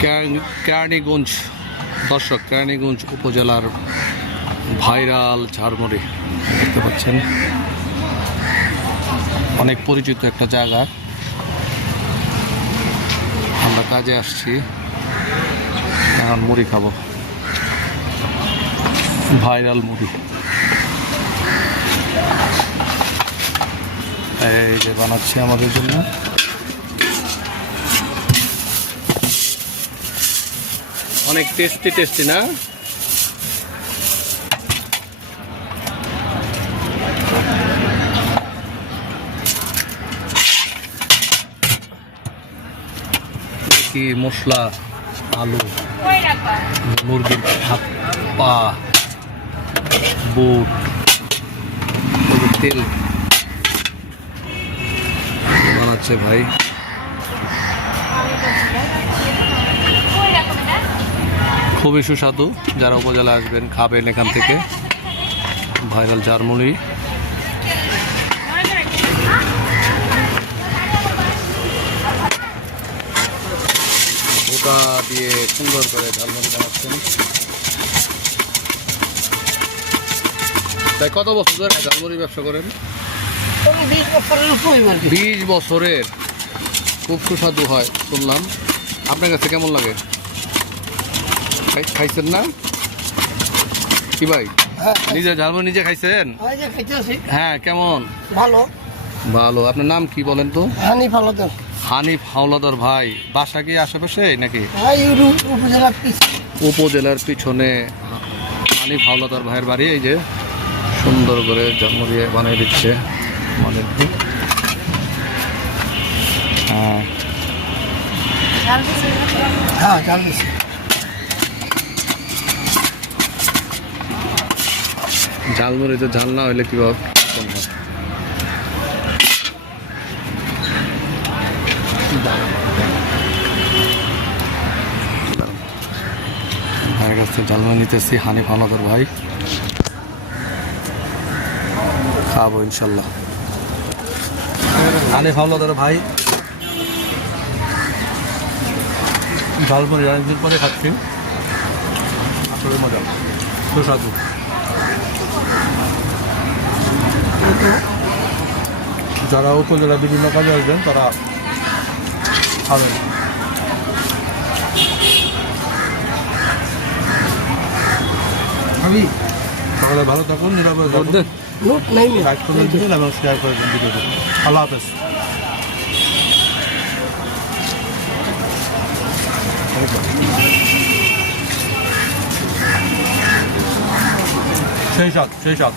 কেরানী- কেরানীগঞ্জ দর্শক কেরানীগঞ্জ উপজেলার ভাইরাল ঝাড়মুড়ি দেখতে পাচ্ছেন। অনেক পরিচিত একটা জায়গা। আমরা কাজে আসছি। এখন মুড়ি খাব। ভাইরাল মুড়ি। এই যে বানাচ্ছি আমাদের জন্য। অনেক টেস্টি টেস্টি না? কি মশলা? আলু মুরগির হাত পা বুট তেল। বানাচ্ছে ভাই? খুবই সুস্বাদু। যারা উপজেলা আসবেন, খাবেন এখান থেকে। ভাইরাল জার্মনি গোটা দিয়ে সুন্দর করে ঝালমুড়ি বানাচ্ছেন। তাই কত বছর ধরে ঝালমুড়ি ব্যবসা করেন? বিশ বছরের। খুব সুস্বাদু হয়, শুনলাম। আপনার কাছে কেমন লাগে? খাইছেন না? কি ভাই? হ্যাঁ নিজে ঝালমুড়ি নিজে খাইছেন? ওই যে খাইতেছি। হ্যাঁ কেমন? ভালো। ভালো। আপনার নাম কি বলেন তো? হানি ভালো তো হানিফ হাওলাদার ভাই। বাসা কি আশেপাশে নাকি? পিস উপজেলার পিছনে। হানিফ হাওলাদার ভাইয়ের বাড়ি এই যে সুন্দর করে জন্ম দিয়ে বানিয়ে দিচ্ছে। মানে হ্যাঁ। হ্যাঁ চাল দিছি তো ঝাল না হইলে কি হবে? কেমন হয়? কাছ থেকে ঝালমুড়ি নিতেছি, হানিফ হাওলাদার ভাই। খাব ইনশাল্লাহ। হানিফ হাওলাদার ভাই। ঝালমুড়ি অনেকদিন পরে খাচ্ছি। আসলে মজা। সুস্বাদু। যারা উপজেলা বিভিন্ন কাজে আসবেন তারা খাবেন। আমি তাহলে ভালো থাকুন নিরাপদ থাকুন। নোট নাই লাইক করবেন দিবেন এবং শেয়ার করে দিন ভিডিওটি আল্লাহ হাফেজ। সেই সাত সেই সাত।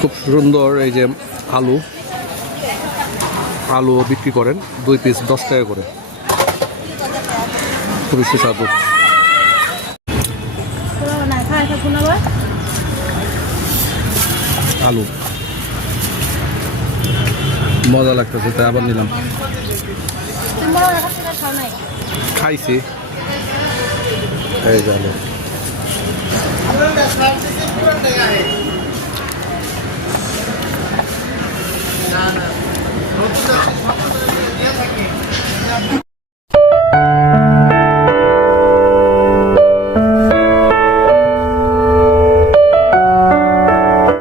খুব সুন্দর এই যে আলু। আলু বিক্রি করেন, দুই পিস দশ টাকা করে। খুবই সুস্বাদু। আলু। মজা লাগতেছে, তাই আবার নিলাম। খাইছি। এই যে আলু